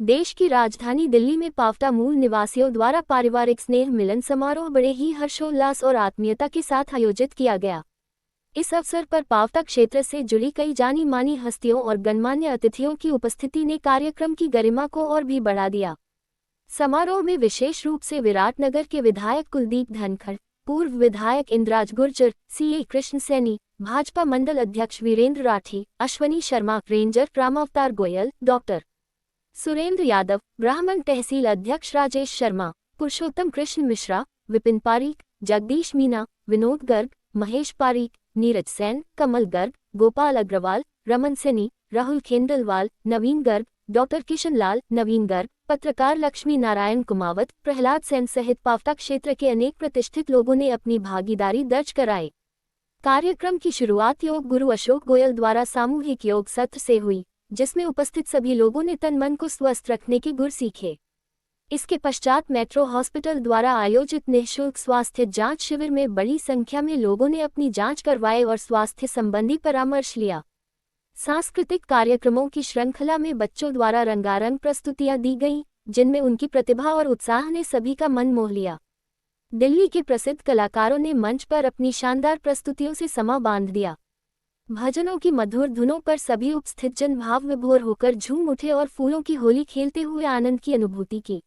देश की राजधानी दिल्ली में पावटा मूल निवासियों द्वारा पारिवारिक स्नेह मिलन समारोह बड़े ही हर्षोल्लास और आत्मीयता के साथ आयोजित किया गया। इस अवसर पर पावटा क्षेत्र से जुड़ी कई जानी मानी हस्तियों और गणमान्य अतिथियों की उपस्थिति ने कार्यक्रम की गरिमा को और भी बढ़ा दिया। समारोह में विशेष रूप से विराटनगर के विधायक कुलदीप धनखड़, पूर्व विधायक इंद्राज गुर्जर, सीए कृष्ण सैनी, भाजपा मंडल अध्यक्ष वीरेंद्र राठी, अश्वनी शर्मा, रेंजर रामावतार गोयल, डॉक्टर सुरेंद्र यादव, ब्राह्मण तहसील अध्यक्ष राजेश शर्मा, पुरुषोत्तम कृष्ण मिश्रा, विपिन पारीक, जगदीश मीना, विनोद गर्ग, महेश पारीक, नीरज सैन, कमल गर्ग, गोपाल अग्रवाल, रमन सैनी, राहुल खेंडलवाल, नवीन गर्ग, डॉक्टर किशन लाल, नवीन गर्ग, पत्रकार लक्ष्मी नारायण कुमावत, प्रहलाद सेन सहित पावटा क्षेत्र के अनेक प्रतिष्ठित लोगों ने अपनी भागीदारी दर्ज कराई। कार्यक्रम की शुरुआत योग गुरु अशोक गोयल द्वारा सामूहिक योग सत्र से हुई, जिसमें उपस्थित सभी लोगों ने तन मन को स्वस्थ रखने के गुर सीखे। इसके पश्चात मेट्रो हॉस्पिटल द्वारा आयोजित निःशुल्क स्वास्थ्य जांच शिविर में बड़ी संख्या में लोगों ने अपनी जांच करवाई और स्वास्थ्य संबंधी परामर्श लिया। सांस्कृतिक कार्यक्रमों की श्रृंखला में बच्चों द्वारा रंगारंग प्रस्तुतियां दी गईं, जिनमें उनकी प्रतिभा और उत्साह ने सभी का मन मोह लिया। दिल्ली के प्रसिद्ध कलाकारों ने मंच पर अपनी शानदार प्रस्तुतियों से समा बांध दिया। भजनों की मधुर धुनों पर सभी उपस्थित जन भाव विभोर होकर झूम उठे और फूलों की होली खेलते हुए आनंद की अनुभूति की।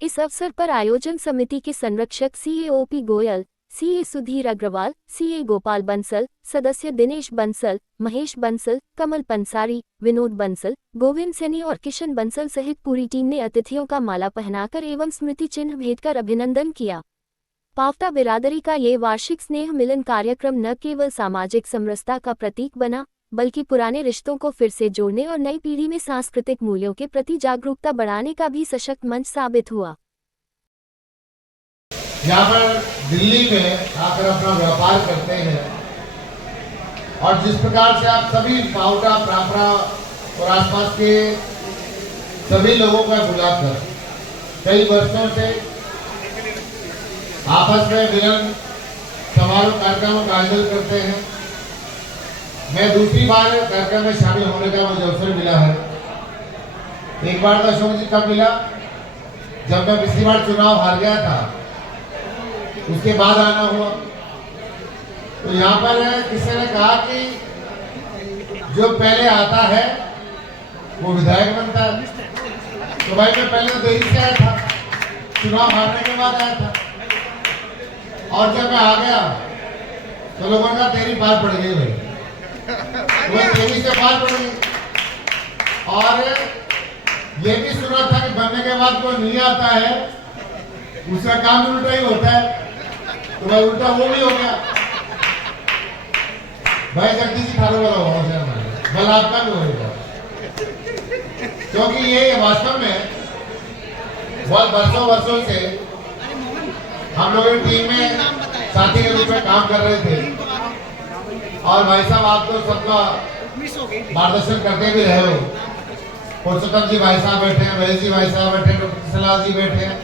इस अवसर पर आयोजन समिति के संरक्षक CA OP Goyal, CA Sudhir Agarwal, CA Gopal Bansal, सदस्य दिनेश बंसल, महेश बंसल, कमल पंसारी, विनोद बंसल, गोविंद सैनी और किशन बंसल सहित पूरी टीम ने अतिथियों का माला पहनाकर एवं स्मृति चिन्ह भेंटकर अभिनंदन किया। पावटा बिरादरी का ये वार्षिक स्नेह मिलन कार्यक्रम न केवल सामाजिक समरसता का प्रतीक बना, बल्कि पुराने रिश्तों को फिर से जोड़ने और नई पीढ़ी में सांस्कृतिक मूल्यों के प्रति जागरूकता बढ़ाने का भी सशक्त मंच साबित हुआ। यहाँ पर दिल्ली में आकर अपना व्यापार करते हैं और जिस प्रकार से आप सभी पावटा, प्रापरा और आसपास के सभी लोगों का बुलाकर कई वर्षों से आपस में मिलन समारोह कार्यक्रमों का आयोजन करते हैं। मैं दूसरी बार कार्यक्रम में शामिल होने का मुझे अवसर मिला है। एक बार तो अशोक जी का मिला जब मैं पिछली बार चुनाव हार गया था, उसके बाद आना हुआ। तो यहाँ पर किसी ने कहा कि जो पहले आता है वो विधायक बनता है। तो भाई मैं पहले तो देरी से आया था, चुनाव हारने के बाद आया था, और जब मैं आ गया तो लोगों का तेरी पार पड़ गई भाई, वो तेरी से पार पड़ गई। और ये भी सुना था कि बनने के बाद कोई नहीं आता है उसका काम उल्टा ही होता है, तो भाई उल्टा वो भी हो गया। भाई जगदीश जी थारो वाला बल आपका भी होगा, क्योंकि ये वास्तव में बहुत वर्षों से हम लोग टीम में साथी के रूप में काम कर रहे थे। और भाई साहब आप तो सबका मार्गदर्शन करते भी रहे हो। पुरुषोत्तम जी भाई साहब बैठे हैं, महेश जी भाई साहब बैठे हैं, डॉक्टर किशनलाल जी बैठे हैं,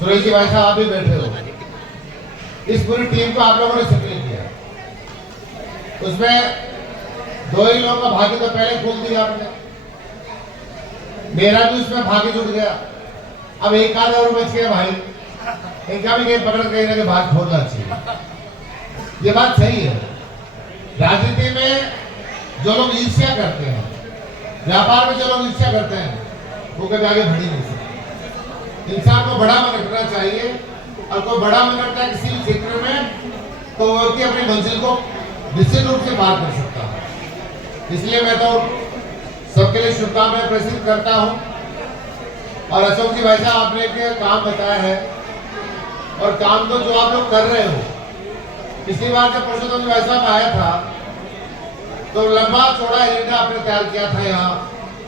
सुरेश जी भाई साहब आप भी बैठे हो। इस पूरी टीम को आप लोगों ने सक्रिय किया। उसमें दो ही लोगों का भाग्य तो पहले खोल दिया आपने, मेरा भी उसमें भाग्य जुट गया। अब एक आध और बच गया भाई, इनका भी गेम पकड़ के भाग खोलना चाहिए। ये बात सही है। राजनीति में जो लोग ईर्ष्या करते हैं, व्यापार में जो लोग ईर्ष्या करते हैं, वो कभी आगे बढ़ ही नहीं सकते। इंसान को बड़ा मन रखना चाहिए, और कोई बड़ा मन रखता है किसी भी क्षेत्र में तो वो अपनी मंजिल को निश्चित रूप से पार कर सकता है। इसलिए मैं तो सबके लिए शुभकामनाएं प्रेषित करता हूँ। और अशोक जी भाई साहब आपने एक काम बताया है, और काम तो जो आप लोग कर रहे हो, पिछली बार जब पुरुषोत्तम जी भाई साहब आया था तो लंबा चौड़ा एजेंडा आपने तैयार किया था यहाँ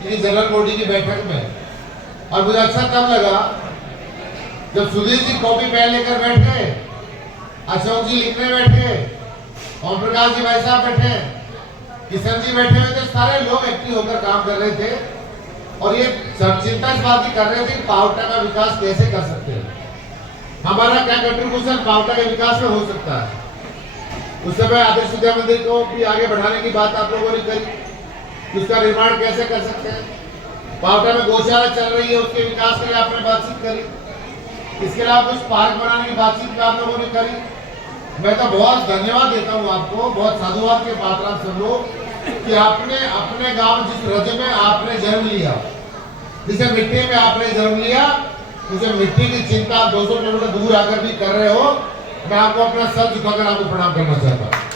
जनरल बॉडी की बैठक में। और मुझे अच्छा तब लगा जब सुधीर जी कॉपी पेन लेकर बैठ गए, अशोक जी लिखने बैठे, ओम प्रकाश जी भाई साहब बैठे, किशन जी बैठे हुए थे, सारे लोग एक्टिव होकर काम कर रहे थे। और ये चिंता इस बात की कर रहे थे कि पावटा का विकास कैसे कर सकते हैं, हमारा क्या कंट्रीब्यूशन पावटा के विकास में हो सकता है। उस समय आदर्श विद्या मंदिर को भी आगे बढ़ाने की बात आप लोगों ने करी, उसका निर्माण कैसे कर सकते हैं। पावटा में गौशाला चल रही है, उसके विकास के लिए आपने बातचीत करी। इसके अलावा कुछ पार्क बनाने की बातचीत भी आप लोगों ने करी। मैं तो बहुत धन्यवाद देता हूँ आपको, बहुत साधुवाद के पात्र सब लोग, कि आपने अपने गांव जिस राज्य में आपने जन्म लिया, जिसे मिट्टी में आपने जन्म लिया, उसे मिट्टी की चिंता 200 किलोमीटर दूर आकर भी कर रहे हो। मैं आपको अपना सर झुकाकर आपको प्रणाम करना चाहता हूँ।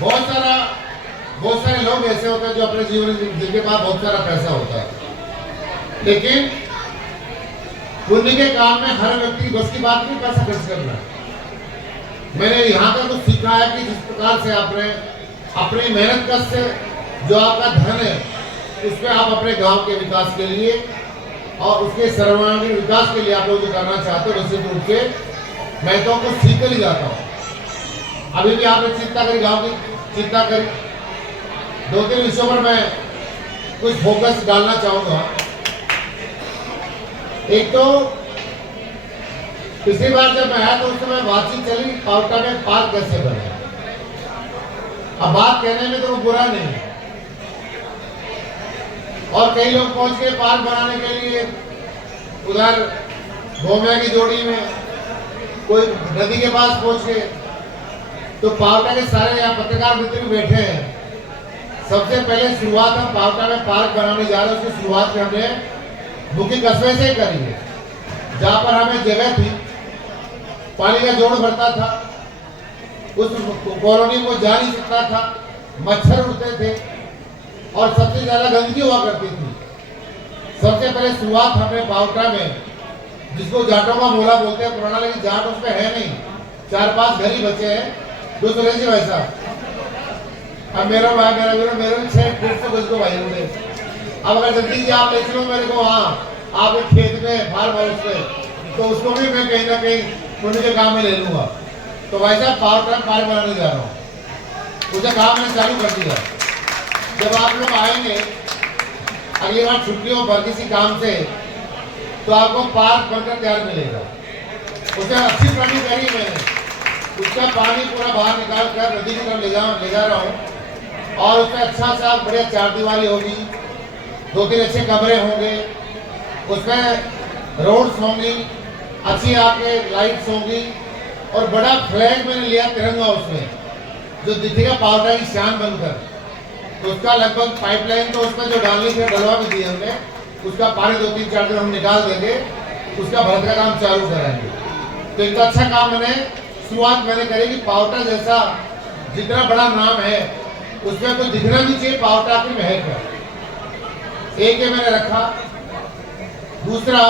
बहुत सारे लोग ऐसे होते हैं जो अपने जीवन जिनके पास बहुत सारा पैसा होता है, लेकिन पुण्य के काम में हर व्यक्ति बस की बात नहीं पैसा खर्च करना है। मैंने यहाँ तक कुछ सीखा है कि जिस प्रकार से आपने अपनी मेहनत कश से जो आपका धन है, उसमें आप अपने गांव के विकास के लिए और उसके सर्वांगीण विकास के लिए आप लोग जो करना चाहते हो, निश्चित रूप से मैं तो कुछ सीख कर ही जाता हूँ। अभी भी आपने चिंता करी, गांव की चिंता करी। 2-3 विषयों पर मैं कुछ फोकस डालना चाहूंगा। एक तो पिछली बार जब मैं आया तो उस समय बातचीत चली पावटा में पार्क कैसे बने। अब बात कहने में तो वो बुरा नहीं है, और कई लोग पहुंच गए पार्क बनाने के लिए उधर गोमिया की जोड़ी में, कोई नदी के पास पहुंच गए। तो पावटा के सारे यहाँ पत्रकार मित्र भी बैठे हैं। सबसे पहले शुरुआत हम पावटा में पार्क बनाने जा रहे हैं, उसकी शुरुआत में हमने मुख्य कस्बे से करी है, जहाँ पर हमें जगह थी, पानी का जोड़ भरता था, उस कॉलोनी को जा नहीं सकता था, मच्छर उड़ते थे और सबसे ज्यादा गंदगी हुआ करती थी। सबसे पहले शुरुआत हमने पावटा में, जिसको जाटों का मोला बोलते हैं पुराना, लेकिन जाट उसमें है नहीं, 4-5 घर ही बचे हैं। जो सुरेश भाई साहब, अब मेरा 6 फुट को भाई होंगे। अब अगर जल्दी से आप ले चलो मेरे को, हाँ आप एक खेत में फार्म हाउस में, तो उसको भी मैं कहीं ना कहीं पुण्य के काम में ले लूंगा। तो भाई साहब पावटा पार्क बनाने जा रहा हूँ, उसे काम मैंने चालू कर दिया। जब आप लोग आएंगे अगली बार छुट्टियों पर किसी काम से, तो आपको पार्क बनकर तैयार मिलेगा। उसे अच्छी प्लानिंग करी मैंने, उसका पानी पूरा बाहर निकाल कर नदी की तरफ ले जा रहा हूँ, और उसमें अच्छा सा बढ़िया 4 दीवारी होगी, 2-3 अच्छे कमरे होंगे, उसमें रोड्स होंगी, अच्छी आपके लाइट्स होंगी, और बड़ा फ्लैग मैंने लिया तिरंगा उसमें, जो दिखेगा पावटा की शान बनकर। तो उसका लगभग पाइपलाइन तो उसमें जो डालनी थी डलवा भी दी हमने, उसका पानी 2-3-4 दिन हम निकाल देंगे, उसका भरत का काम चालू कराएंगे। तो एक अच्छा काम शुरुआत मैंने करी कि पावटा जैसा जितना बड़ा नाम है उसमें तो दिखना भी चाहिए पावटा की महक है। एक ये मैंने रखा। दूसरा,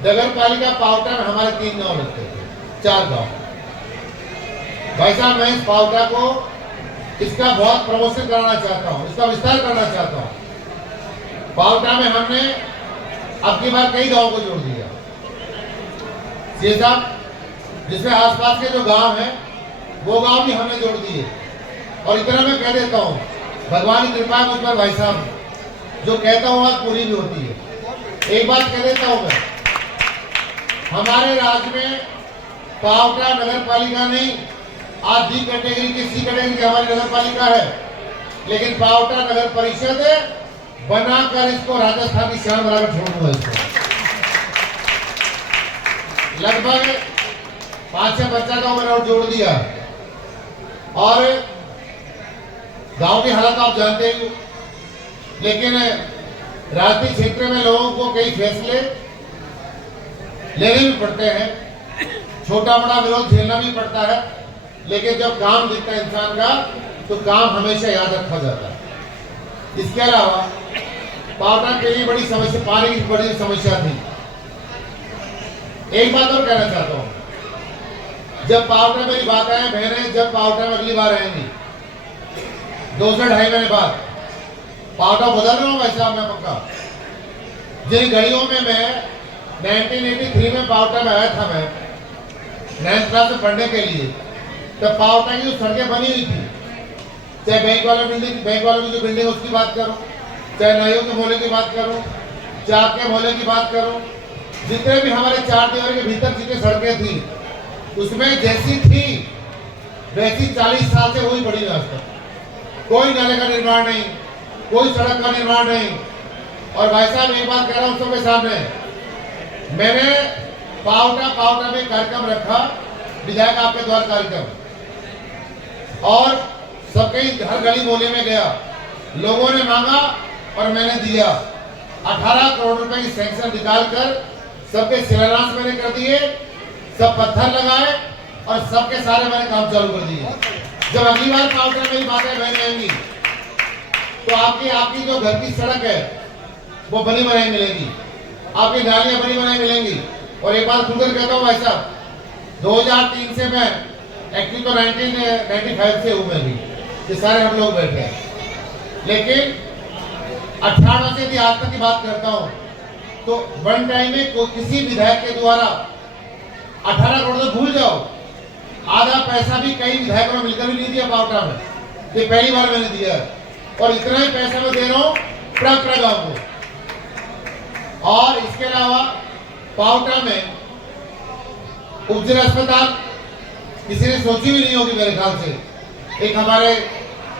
नगर पालिका पावटा में हमारे 3 गांव लगते थे, 4 गांव। भाई साहब मैं इस पावटा को इसका बहुत प्रमोशन कराना चाहता हूँ, इसका विस्तार करना चाहता हूँ। पावटा में हमने अब की बार कई गांवों को जोड़ दिया। ये साहब जिसमें आसपास के जो गांव हैं वो गांव भी हमने जोड़ दिए। और इतना मैं कह देता हूँ, भगवान की कृपा मुझ पर भाई साहब, जो कहता हूँ बात पूरी भी होती है। एक बात कह देता हूँ मैं, हमारे राज्य में पावटा नगर पालिका नहीं, आज डी कैटेगरी की सी कैटेगरी की हमारी नगर पालिका है, लेकिन पावटा नगर परिषद बनाकर इसको राजस्थान की शान बनाकर छोड़ूंगा। इसको लगभग 5-6 बच्चा का मैंने और जोड़ दिया। और गांव की हालत आप जानते ही, लेकिन राजनीतिक क्षेत्र में लोगों को कई फैसले लेने भी पड़ते हैं, छोटा बड़ा विरोध झेलना भी पड़ता है, लेकिन जब काम दिखता है इंसान का तो काम हमेशा याद रखा जाता है। इसके अलावा पावटा के लिए बड़ी समस्या, पानी की बड़ी समस्या थी। एक बात और कहना चाहता हूँ, जब पावटा मेरी बात आए बहनें, जब पावटा में अगली बार आएंगी 2 से 2.5 महीने बाद, पावटा बदल रहा हूँ वैसा मैं पक्का। जिन घड़ियों में मैं 1983 में पावटा में आया था, मैं 9th क्लास में पढ़ने के लिए, तब पावटा की जो सड़कें बनी हुई थी, चाहे बैंक वालों की जो बिल्डिंग उसकी बात करूं, चाहे नाइयों के मोहल्ले की बात करूं, चाहे आपके मोहल्ले की बात करूं, जितने भी हमारे 4 दीवार के भीतर जितनी सड़कें थी, उसमें जैसी थी वैसी 40 साल से वही पड़ी आज तक। कोई नाले का निर्माण नहीं, कोई सड़क का निर्माण नहीं। और भाई साहब एक बात कह रहा हूं सबके सामने, मैंने पावटा में कार्यक्रम रखा, विधायक आपके द्वार कार्यक्रम, और सबके हर गली मोहल्ले में गया, लोगों ने मांगा और मैंने दिया। 18 करोड़ रुपए की सैंक्शन निकालकर सबके शिलान्यास मैंने कर दिए, सब पत्थर लगाए और सबके सारे मैंने काम चालू कर दिए। जब अगली बार पावटा मेरी बातें बहन आएंगी तो आपकी जो घर की सड़क है वो बनी बनाई मिलेगी, आपकी नालियां बनी बनाई मिलेंगी। और एक बात खुलकर कहता हूँ भाई साहब, 2003 से मैं एक्चुअली तो 1995 से हूँ मैं भी, ये सारे हम लोग बैठे हैं, लेकिन 18 से भी आज तक की बात करता हूँ तो वन टाइम में किसी विधायक के द्वारा 18 करोड़ तो भूल जाओ, आधा पैसा भी कई विधायकों ने मिलकर भी नहीं दिया पावटा में, ये पहली बार मैंने दिया है। और इतना ही पैसा मैं दे रहा हूँ प्रग गांव को। और इसके अलावा पावटा में उपजिला अस्पताल किसी ने सोची भी नहीं होगी मेरे ख्याल से। एक हमारे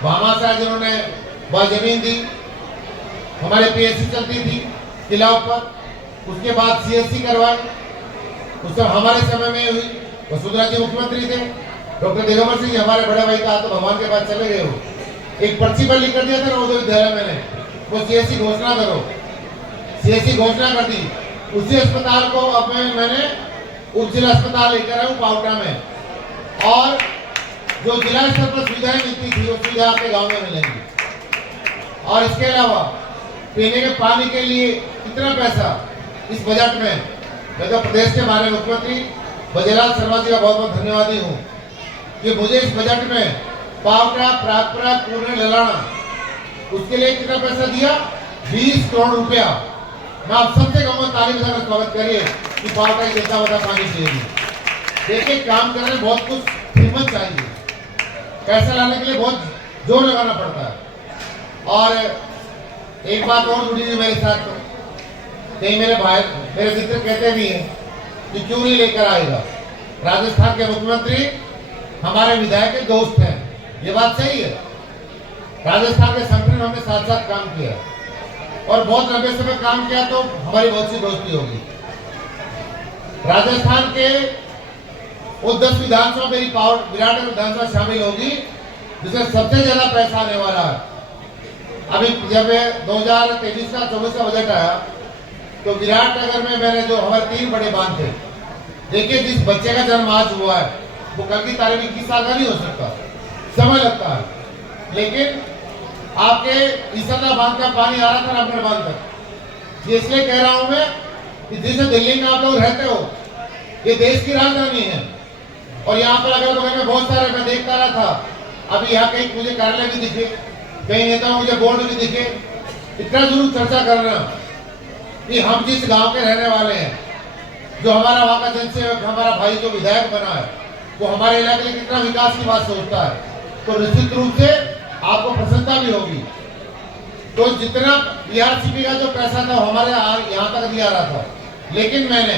भामा साहब जिन्होंने बहुत जमीन दी, हमारे पीएससी चलती थी किला ऊपर, उसके बाद सीएससी करवाए, उस समय हमारे समय में हुई, वसुंधरा जी मुख्यमंत्री थे, डॉक्टर दिगंबर सिंह जी हमारे बड़े भाई का तो भगवान के पास चले गए हो, एक पर्ची पर लिख कर दिया था नवोदय विद्यालय मैंने, वो सीएससी घोषणा करो, सीएससी घोषणा कर दी। उसी अस्पताल को अब मैंने उप जिला अस्पताल लेकर आया हूँ पावटा में, और जो जिला स्तर पर सुविधाएं मिलती थी वो सुविधा आपके गाँव में मिलेंगी। और इसके अलावा पीने के पानी के लिए कितना पैसा इस बजट में, मैं तो प्रदेश के माननीय मुख्यमंत्री बजरलाल शर्मा जी का बहुत बहुत धन्यवादी हूँ कि मुझे इस बजट में पावटा, प्रागपुरा, पूर्णे, ललाना, उसके लिए कितना पैसा दिया, 20 करोड़ रुपया। मैं आप सबसे कहूँगा ताली बजाकर स्वागत करिए कि पावटा की जनता बता पानी चाहिए। देखिए काम करने में बहुत कुछ हिम्मत चाहिए, पैसा लाने के लिए बहुत जोर लगाना पड़ता है। और एक बात और जुड़ी हुई मेरे साथ, तो कहीं मेरे भाई मेरे मित्र कहते भी हैं कि क्यों नहीं लेकर आएगा, राजस्थान के मुख्यमंत्री हमारे विधायक के दोस्त हैं, ये बात सही है। राजस्थान के संगठन में हमने साथ साथ काम किया और बहुत लंबे समय काम किया, तो हमारी बहुत सी दोस्ती होगी। राजस्थान के वो 10 विधानसभा मेरी विराट विधानसभा शामिल होगी जिसमें सबसे ज्यादा पैसा आने वाला है। अभी जब 2023 का 24 का बजट आया तो विराट नगर में मैंने जो हमारे 3 बड़े बांध थे, देखिए जिस बच्चे का जन्म आज हुआ है वो कल की तारीख 21 साल का नहीं हो सकता, समय लगता है, लेकिन आपके ईसरदा बांध का पानी आ रहा था रामगढ़ बांध तक। ये इसलिए कह रहा हूं मैं कि जिस दिल्ली में आप लोग रहते हो, ये देश की राजधानी है और यहाँ पर अगल बगल में बहुत सारे मैं देखता रहा था, अभी यहाँ कहीं मुझे कार्यालय भी दिखे, कई नेताओं मुझे बोर्ड भी दिखे। इतना जरूर चर्चा कर रहे हैं कि हम जिस गांव के रहने वाले हैं, जो हमारा वहाँ का जनसेवक, हमारा भाई जो विधायक बना है, वो हमारे इलाके में कितना विकास की बात सोचता है, तो निश्चित रूप से आपको प्रसन्नता भी होगी। तो जितना ईआरसीपी का जो पैसा था हमारे यहाँ तक नहीं आ रहा था, लेकिन मैंने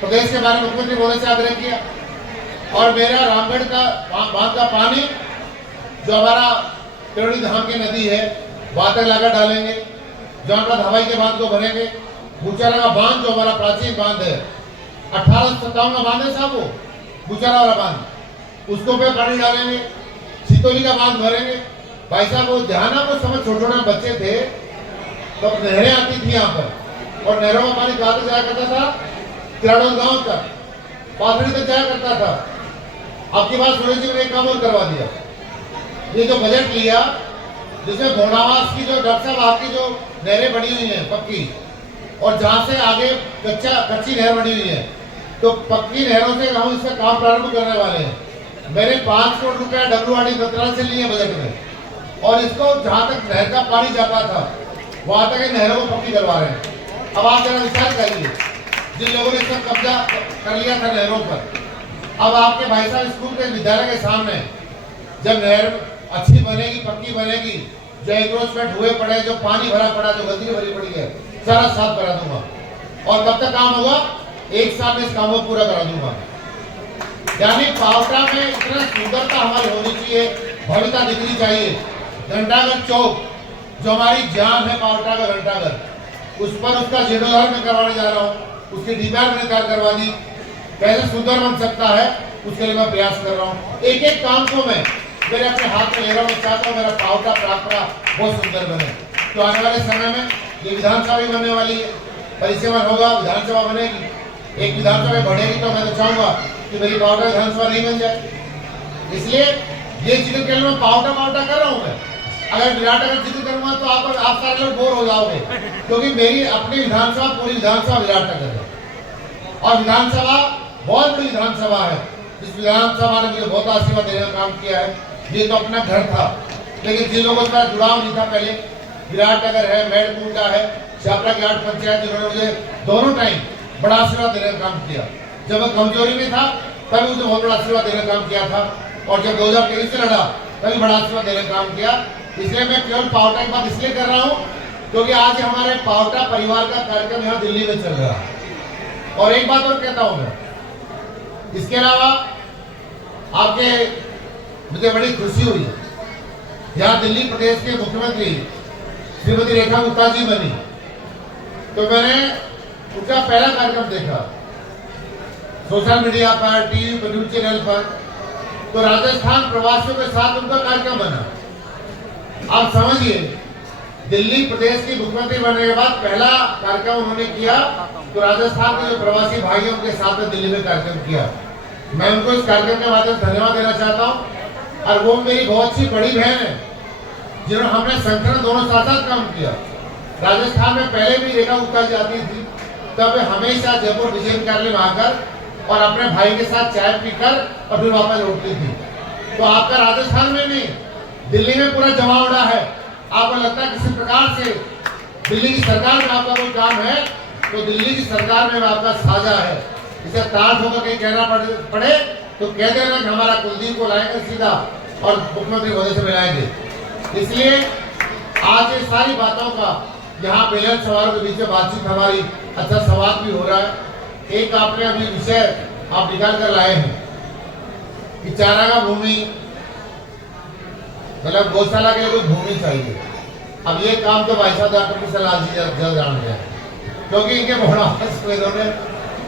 प्रदेश के बारे में मुख्यमंत्री बोलने से आग्रह किया और मेरा रामगढ़ का बांध का पानी जो हमारा त्रिवेणी धाम की नदी है वहां तक लाकर डालेंगे, जौनपुर हवाई के बांध को भरेंगे, गुचारा का बांध जो हमारा प्राचीन बांध है, 1857 का बांध है साहब, वो गुचारा वाला बांध, उसको पे पानी डालेंगे, सितोली का बांध भरेंगे। भाई साहब वो ध्यान वो समय छोटे छोटे बच्चे थे तो नहरें आती थी यहाँ पर और नहरों का पानी कहाँ तक जाया करता था, तिराड़ों गांव तक, पाथड़ी तक जाया करता था। आपकी बात सुरेश जी ने एक काम और करवा दिया, ये जो बजट लिया जिसमें भोनावास की जो डॉक्टर साहब आपकी जो नहरें बनी हुई हैं पक्की, और जहाँ से आगे कच्ची नहर बनी हुई है, तो पक्की नहरों से हम इसका काम प्रारंभ करने वाले हैं। मैंने 5 करोड़ रुपया डब्ल्यूआरडी मंत्रालय से लिए बजट में, और इसको जहाँ तक नहर का पानी जाता था वहाँ तक नहरों को पक्की करवा रहे हैं। अब आप जरा विचार करिए, जिन लोगों ने इसका कब्जा कर लिया था नहरों पर, अब आपके भाई साहब स्कूल के विद्यालय के सामने जब नहर अच्छी बनेगी, पक्की बनेगी, जो एंक्रोचमेंट हुए पड़े, जो पानी भरा पड़ा, जो गंदगी भरी पड़ी है, सारा साफ करा दूंगा। और कब तक काम होगा, 1 साल में इस काम को पूरा करा दूंगा। यानी पावटा में इतना सुंदरता हमारी होनी चाहिए, भव्यता दिखनी चाहिए घंटाघर चौक, जो हमारी जान है पावटा का घंटाघर, उस पर उसका जीर्णोद्धार में करवाने जा रहा हूँ। उसकी दीवार मैंने तैयार करवा दी। कैसे सुंदर बन सकता है उसके लिए मैं प्रयास कर रहा हूँ। एक एक काम को मैं मेरे अपने हाथ में ले रहा हूँ। चाहता हूँ मेरा पावटा प्रापरा बहुत सुंदर बने। तो आने वाले समय में ये विधानसभा भी बनने वाली है, परिसेवन होगा, विधानसभा बनेगी। एक विधानसभा बढ़ेगी तो मैं तो चाहूंगा कि मेरी पावटा विधानसभा नहीं बन जाए। इसलिए ये जिक्र के लिए मैं पावटा पावटा कर रहा हूँ। मैं अगर विराट अगर जिक्र करूंगा तो आप सारे लोग बोर हो जाओगे, क्योंकि मेरी अपनी विधानसभा पूरी विधानसभा विराटनगर है और विधानसभा बहुत बड़ी विधानसभा है। इस विधानसभा ने मुझे बहुत आशीर्वाद देने का काम किया है। ये तो अपना घर था, लेकिन जिन लोगों से जुड़ाव नहीं था पहले, विराटनगर है, मेड़कुंडा है, छापरा की 8 पंचायत, जिन्होंने मुझे दोनों टाइम बड़ा आशीर्वाद देने का काम किया। जब मैं कमजोरी में था तभी मुझे बहुत बड़ा आशीर्वाद देने का काम किया था, और जब 2023 से लड़ा तभी बड़ा आशीर्वाद देने का काम किया। इसलिए मैं केवल पावटा की बात इसलिए कर रहा हूँ क्योंकि आज हमारे पावटा परिवार का कार्यक्रम यहाँ दिल्ली में चल रहा है। और एक बात और कहता हूँ मैं, इसके अलावा आपके मुझे बड़ी खुशी हुई है, यहाँ दिल्ली प्रदेश के मुख्यमंत्री श्रीमती रेखा गुप्ता जी बनी, तो मैंने उनका पहला कार्यक्रम देखा सोशल मीडिया पर, टीवी पर, न्यूज चैनल पर। तो राजस्थान प्रवासियों के साथ उनका कार्यक्रम बना। आप समझिए, दिल्ली प्रदेश की मुख्यमंत्री बनने के बाद पहला कार्यक्रम उन्होंने किया तो राजस्थान के जो प्रवासी भाई हैं उनके साथ में दिल्ली में कार्यक्रम किया। मैं उनको इस कार्यक्रम के माध्यम से धन्यवाद देना चाहता हूँ। और वो मेरी बहुत सी बड़ी बहन है जिन्होंने हमने संगठन दोनों साथ साथ काम किया। राजस्थान में पहले भी रेखा गुप्ता जी आती थी, तब हमेशा जयपुर विजय कार्यालय में आकर और अपने भाई के साथ चाय पीकर और फिर वापस लौटती थी। तो आपका राजस्थान में नहीं, दिल्ली में पूरा जमा उड़ा है। आपको लगता है किसी प्रकार से दिल्ली की सरकार में आपका कोई काम है तो दिल्ली की सरकार में आपका साझा है। इसे ताज होकर कहीं कहना पड़े तो कह देना कि हमारा कुलदीप को लाएंगे सीधा और मुख्यमंत्री महोदय से मिलाएंगे। इसलिए आज ये सारी बातों का यहाँ मिलन समारोह के बीच में बातचीत हमारी अच्छा संवाद भी हो रहा है। एक आपने अभी विषय आप निकाल कर लाए हैं कि चारागाह भूमि, मतलब गौशाला के लिए कोई भूमि चाहिए। अब ये काम तो भाई साहब डॉक्टर सलाह जी जल्द जान गया, क्योंकि इनके इन्होंने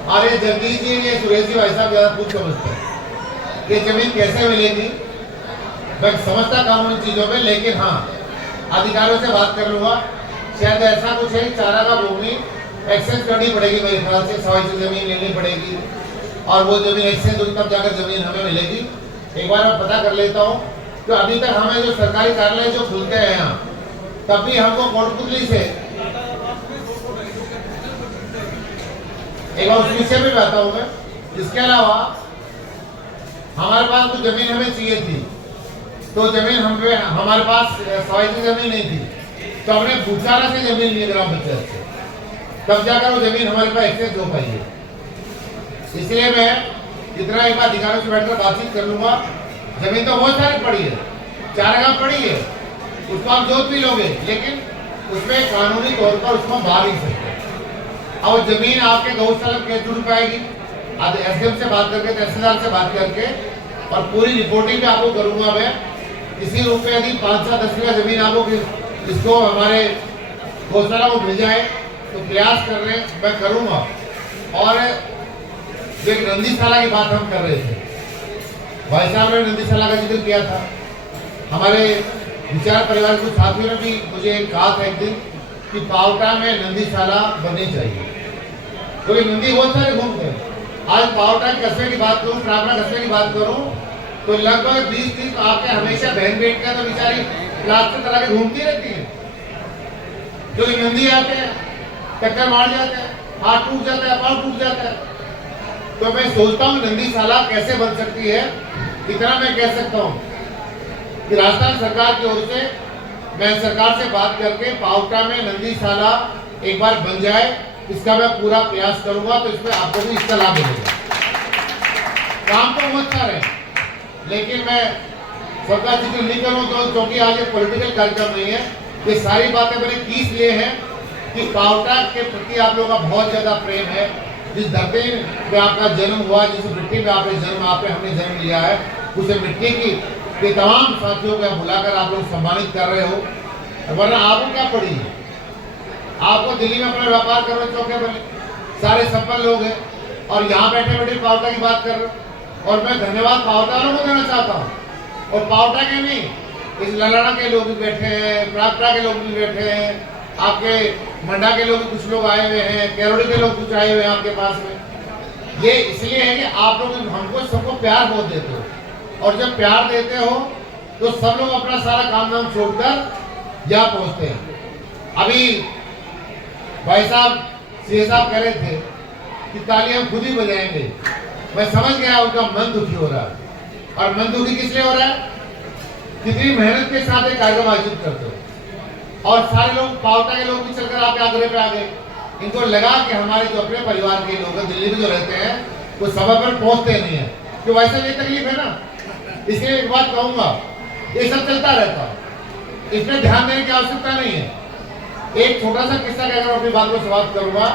अरे जगदीश जी, ये सुरेश जी भाई साहब ज्यादा कुछ समझते हैं ये जमीन कैसे मिलेगी। मैं समझता कानूनी चीजों में, लेकिन हाँ अधिकारियों से बात कर लूंगा। शायद ऐसा कुछ है, चारागाह भूमि एक्सचेंज करनी पड़ेगी मेरे ख्याल से, सवाई से जमीन लेनी पड़ेगी और वो जमीन एक्सचेंज होगी तब जाकर जमीन हमें मिलेगी। एक बार मैं पता कर लेता हूँ। तो अभी तक हमें जो सरकारी कार्यालय जो खुलते हैं यहाँ, तब भी हमको कोटपुतली से एक बार उस विषय में बताता हूँ मैं। इसके अलावा हमारे पास कुछ जमीन हमें चाहिए थी, तो जमीन हमारे पास सवाई की जमीन नहीं थी, तो हमने भूचारा से जमीन ली ग्राम पंचायत से, तब जाकर वो जमीन हमारे पास एक्सचेंज हो पाई है। इसलिए मैं इतना एक बार अधिकारियों से बैठकर बातचीत कर लूंगा। जमीन तो बहुत सारी पड़ी है, चारागाह पड़ी है, उसको आप जोत भी लोगे, लेकिन उसमें कानूनी तौर पर उसको बाहर नहीं सकते। अब जमीन आपके गौशाला कैसे जुड़ पाएगी? एसडीएम से बात करके, तहसीलदार से बात करके और पूरी रिपोर्टिंग भी आपको करूंगा मैं। इसी रूप में यदि 5-10 बीघा जमीन आपको इसको हमारे गौशाला को मिल जाए तो प्रयास कर रहे मैं करूंगा। और जो एक नंदीशाला की बात हम कर रहे थे, भाई साहब ने नंदीशाला का जिक्र किया था। हमारे विचार परिवार के साथियों ने भी मुझे कहा था एक दिन कि पावटा में नंदीशाला बननी चाहिए, क्योंकि तो नंदी बहुत सारे घूमते हैं। आज पावटा के कस्बे की बात करूं, प्रापरा कस्बे की बात करूं, तो लगभग 20-30 आपके हमेशा बहन बेट का तो बेचारी प्लास्टिक लगा के घूमती रहती है। जो नंदी आते हैं, टक्कर मार जाते हैं, हाथ टूट जाता है, पाँव टूट जाता है। तो मैं सोचता हूँ नंदीशाला कैसे बन सकती है। इतना मैं कह सकता हूँ कि राजस्थान सरकार की ओर से मैं सरकार से बात करके पावटा में नंदीशाला एक बार बन जाए, इसका मैं पूरा प्रयास करूंगा। तो इसमें आपको भी इसका लाभ मिलेगा। काम तो बहुत सारे हैं, लेकिन मैं सबका जिक्र नहीं करूँ तो, क्योंकि आज ये पॉलिटिकल कार्यक्रम नहीं है। ये सारी बातें मैंने की इसलिए हैं कि पावटा के प्रति आप लोगों का बहुत ज्यादा प्रेम है। जिस धरती में आपका जन्म हुआ, जिस मिट्टी में आपने हमने जन्म लिया है, उसे मिट्टी की कि तमाम साथियों को बुलाकर आप लोग सम्मानित कर रहे हो, वरना आपको क्या पड़ी है? आपको दिल्ली में अपना व्यापार कर रहे चौके बने, सारे संपन्न लोग हैं और यहाँ बैठे बैठे पावटा की बात कर रहे हो। और मैं धन्यवाद पावटा वालों को देना चाहता हूँ, और पावटा के नहीं, इस ललाना के लोग भी बैठे हैं, प्रागपुरा के लोग भी बैठे हैं, आपके मंडा के लोग भी कुछ लोग आए हुए हैं, केरोड़ी के लोग कुछ आए हुए हैं आपके पास में। ये इसलिए है कि आप लोग हमको सबको प्यार बहुत देते हो, और जब प्यार देते हो तो सब लोग अपना सारा काम धाम छोड़कर यहाँ पहुँचते हैं। अभी भाई साहब सीए साहब कह रहे थे कि ताली हम खुद ही बजाएंगे, मैं समझ गया उनका मन दुखी हो रहा है। और मन दुखी किस लिए हो रहा है? कितनी मेहनत के साथ एक कार्यक्रम आयोजित करते हो, और सारे लोग पावटा के लोग भी चलकर आपके आग्रह पे आ गए। इनको लगा कि हमारे जो अपने परिवार के लोग दिल्ली में जो रहते हैं वो समय पर पहुंचते नहीं है, तो वैसा ये तकलीफ है ना। इसलिए एक बात कहूंगा, ये सब चलता रहता है, इसमें ध्यान देने की आवश्यकता नहीं है। एक छोटा सा किस्सा कहकर अपनी बात को समाप्त करूंगा।